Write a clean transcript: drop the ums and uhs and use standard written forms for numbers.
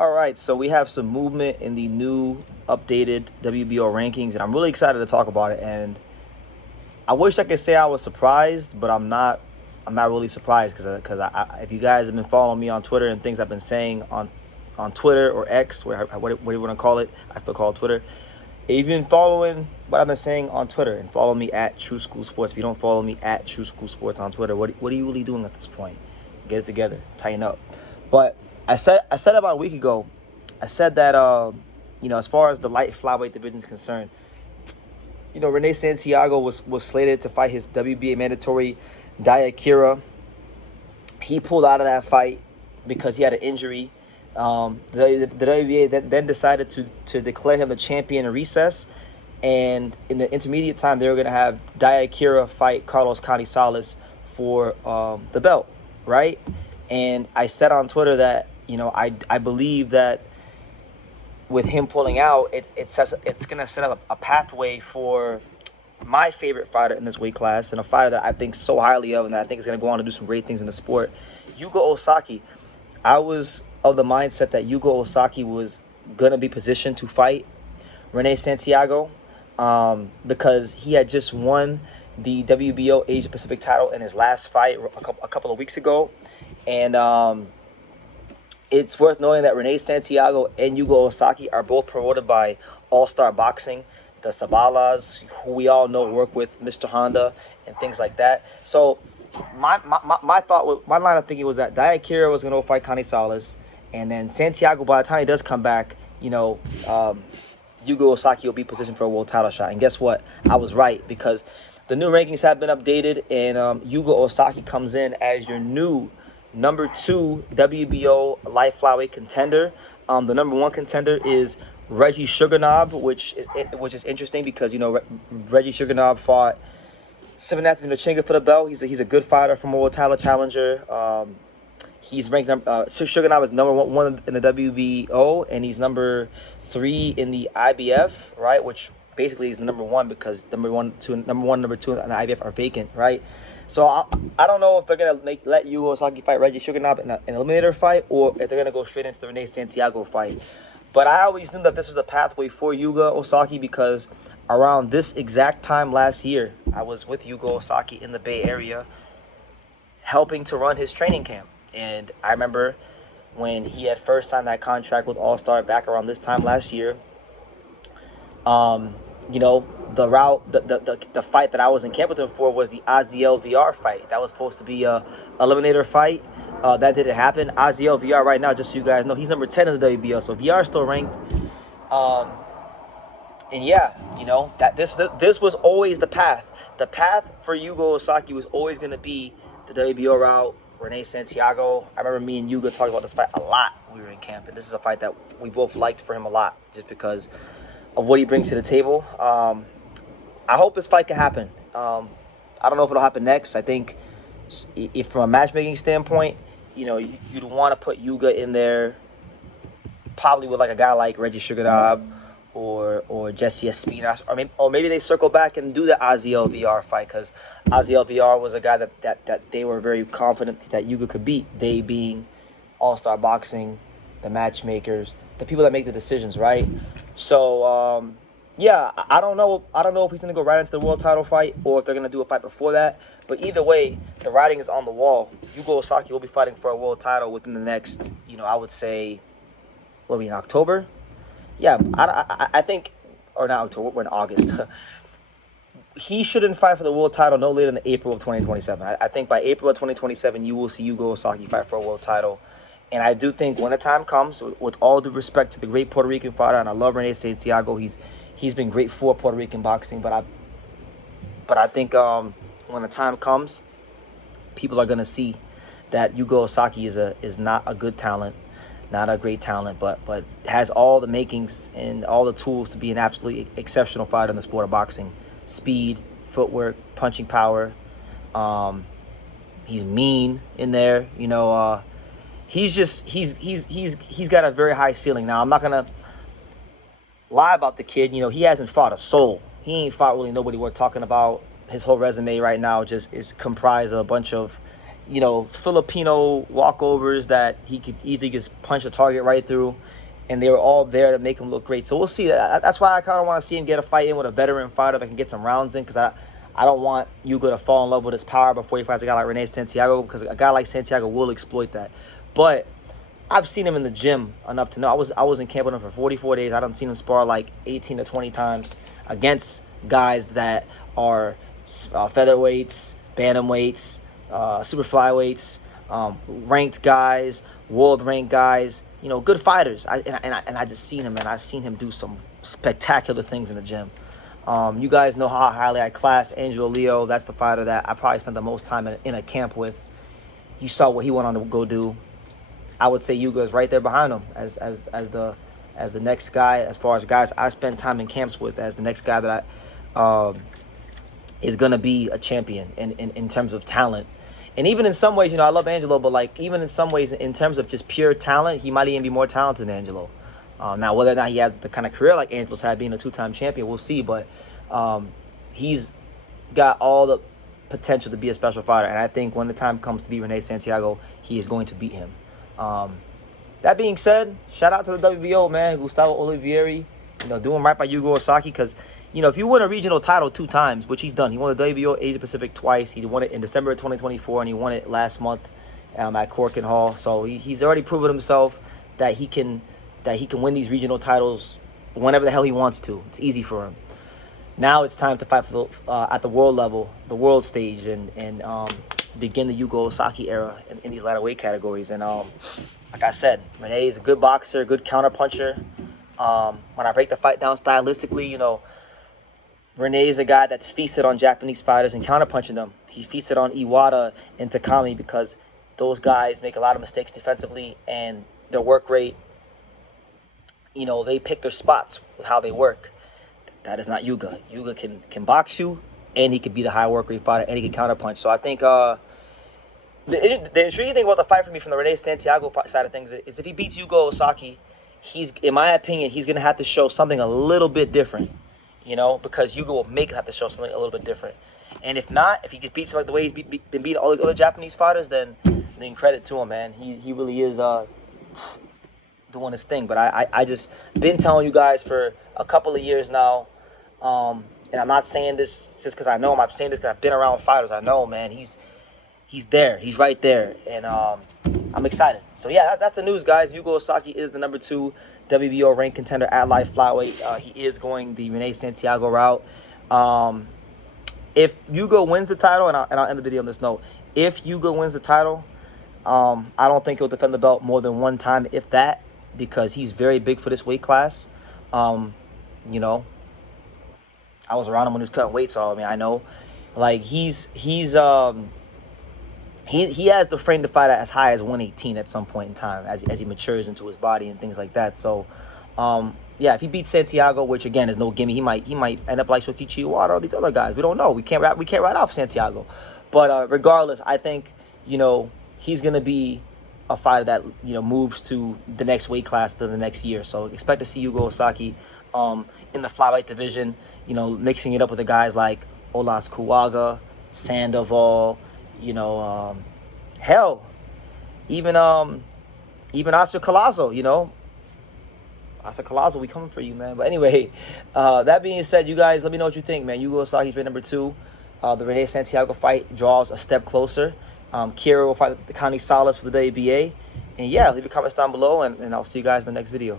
All right, so we have some movement in the new updated WBO rankings, and I'm really excited to talk about it. And I wish I could say I was surprised, but I'm not. I'm not really surprised because if you guys have been following me on Twitter and things I've been saying on Twitter or X, what do you want to call it? I still call it Twitter. If you've been following what I've been saying on Twitter and follow me at True School Sports. If you don't follow me at True School Sports on Twitter, what are you really doing at this point? Get it together, tighten up. But I said about a week ago, I said that as far as the light flyweight division is concerned, Rene Santiago was slated to fight his WBA mandatory Diakira. He pulled out of that fight because he had an injury. The WBA then decided to declare him the champion in recess, and in the intermediate time they were going to have Diakira fight Carlos Canizales for the belt, right? And I said on Twitter that I believe that with him pulling out, it's going to set up a pathway for my favorite fighter in this weight class, and a fighter that I think so highly of, and that I think is going to go on to do some great things in the sport, Yuga Ozaki. I was of the mindset that Yuga Ozaki was going to be positioned to fight Rene Santiago because he had just won the WBO Asia Pacific title in his last fight a couple of weeks ago. And it's worth noting that Rene Santiago and Yuga Ozaki are both promoted by All Star Boxing, the Sabalas, who we all know work with Mr. Honda and things like that. So my line of thinking was that Diakira was going to fight Canizales, and then Santiago, by the time he does come back, Yuga Ozaki will be positioned for a world title shot. And guess what? I was right, because the new rankings have been updated, and Yuga Ozaki comes in as your new number 2 WBO light flyweight contender. The number 1 contender is Reggie Sugarknob, which is interesting because Reggie Sugarknob fought Sivanath Nchinga for the belt. He's a good fighter, from a world title challenger. He's ranked Sugarknob is number 1 in the WBO, and he's number 3 in the IBF, right? Which basically is number 1 because number 1, number 2 in the IBF are vacant, right? So I don't know if they're gonna let Yuga Ozaki fight Reggie Sugarknob in an eliminator fight, or if they're gonna go straight into the Rene Santiago fight. But I always knew that this was the pathway for Yuga Ozaki because around this exact time last year, I was with Yuga Ozaki in the Bay Area helping to run his training camp. And I remember when he had first signed that contract with All Star back around this time last year, the fight that I was in camp with him for was the Aziel VR fight. That was supposed to be a eliminator fight. That didn't happen. Aziel VR right now, just so you guys know, he's number 10 in the WBO, so VR is still ranked. And yeah, that this was always the path. The path for Yuga Ozaki was always going to be the WBO route, Rene Santiago. I remember me and Yuga talked about this fight a lot when we were in camp, and this is a fight that we both liked for him a lot, just because of what he brings to the table. I hope this fight can happen. I don't know if it'll happen next. I think if from a matchmaking standpoint, you'd want to put Yuga in there, probably with like a guy like Reggie Sugarknob or Jesse Espinas, or maybe they circle back and do the Aziel VR fight, because Aziel VR was a guy that they were very confident that Yuga could beat. They being All Star Boxing, the matchmakers, the people that make the decisions, right? So yeah, I don't know if he's gonna go right into the world title fight or if they're gonna do a fight before that. But either way, the writing is on the wall. Yuga Ozaki will be fighting for a world title within the next, I would say, what are we in October? Yeah, I think, or not October, we're in August. He shouldn't fight for the world title no later than April of 2027. I think by April of 2027, you will see Yuga Ozaki fight for a world title. And I do think when the time comes, with all due respect to the great Puerto Rican fighter, and I love Rene Santiago, he's been great for Puerto Rican boxing, but I think when the time comes, people are gonna see that Yuga Ozaki is not a good talent, not a great talent, but has all the makings and all the tools to be an absolutely exceptional fighter in the sport of boxing. Speed, footwork, punching power. He's mean in there, He's got a very high ceiling. Now, I'm not gonna lie about the kid. He hasn't fought a soul. He ain't fought really nobody worth talking about. His whole resume right now just is comprised of a bunch of, you know, Filipino walkovers that he could easily just punch a target right through, and they were all there to make him look great. So we'll see. That's why I kind of want to see him get a fight in with a veteran fighter that can get some rounds in, because I don't want Yuga to fall in love with his power before he fights a guy like Rene Santiago, because a guy like Santiago will exploit that. But I've seen him in the gym enough to know. I was in camp with him for 44 days. I done seen him spar like 18 to 20 times against guys that are featherweights, bantamweights, super flyweights, ranked guys, world ranked guys, you know, good fighters. I just seen him, and I've seen him do some spectacular things in the gym. You guys know how highly I class Angelo Leo. That's the fighter that I probably spent the most time in a camp with. You saw what he went on to go do. I would say Yuga is right there behind him as the next guy, as far as guys I spent time in camps with, as the next guy that I is gonna be a champion in terms of talent. And even in some ways, you know, I love Angelo, but like even in some ways, in terms of just pure talent, he might even be more talented than Angelo. Now, whether or not he has the kind of career like Angelo's had, being a two-time champion, we'll see. But he's got all the potential to be a special fighter, and I think when the time comes to beat Rene Santiago, he is going to beat him. That being said, shout out to the WBO, man. Gustavo Olivieri, you know, doing right by Yuga Ozaki, because, you know, if you win a regional title 2 times, which he's done, he won the WBO Asia Pacific twice. He won it in December of 2024, and he won it last month at Corkin Hall. So he's already proven himself that he can win these regional titles whenever the hell he wants to. It's easy for him. Now it's time to fight for at the world level, the world stage, and begin the Yuga Ozaki era in these lighter weight categories. And like I said, Rene is a good boxer, good counter puncher. When I break the fight down stylistically, you know, Rene is a guy that's feasted on Japanese fighters and counter punching them. He feasted on Iwata and Takami, because those guys make a lot of mistakes defensively, and their work rate, you know, they pick their spots with how they work. That is not Yuga. Yuga can box you, and he can be the high work rate fighter, and he can counter punch. So I think the intriguing thing about the fight for me from the Rene Santiago side of things is if he beats Yuga Ozaki, he's, in my opinion, he's gonna have to show something a little bit different, you know, because Yuga will have to show something a little bit different. And if not, if he just beats him like the way he's been beating all these other Japanese fighters, then credit to him, man. He really is doing his thing. But I just been telling you guys for a couple of years now, and I'm not saying this just because I know him. I'm saying this because I've been around fighters. I know, man, he's there. He's right there, and I'm excited. So yeah, that's the news, guys. Yuga Ozaki is the number 2 WBO ranked contender at light flyweight. He is going the Rene Santiago route. If Yuga wins the title, and I'll end the video on this note. If Yuga wins the title, I don't think he'll defend the belt more than 1 time, if that, because he's very big for this weight class. You know, I was around him when he was cutting weight, so I mean, I know, like, he has the frame to fight as high as 118 at some point in time as he matures into his body and things like that. So yeah, if he beats Santiago, which again is no gimme, he might end up like Shokichi Iwata or these other guys. We don't know. We can't write off Santiago. But regardless, I think, you know, he's gonna be a fighter that, you know, moves to the next weight class to the next year. So expect to see Yuga Ozaki in the flyweight division, you know, mixing it up with the guys like Olas Kuwaga, Sandoval, you know, hell, even Oscar Collazo, you know. Oscar Collazo, we coming for you, man. But anyway, that being said, you guys, let me know what you think, man. Yuga Ozaki's ranked number 2. The Rene Santiago fight draws a step closer. Kira will fight the Connie Salas for the WBA. And yeah, leave your comments down below, and I'll see you guys in the next video.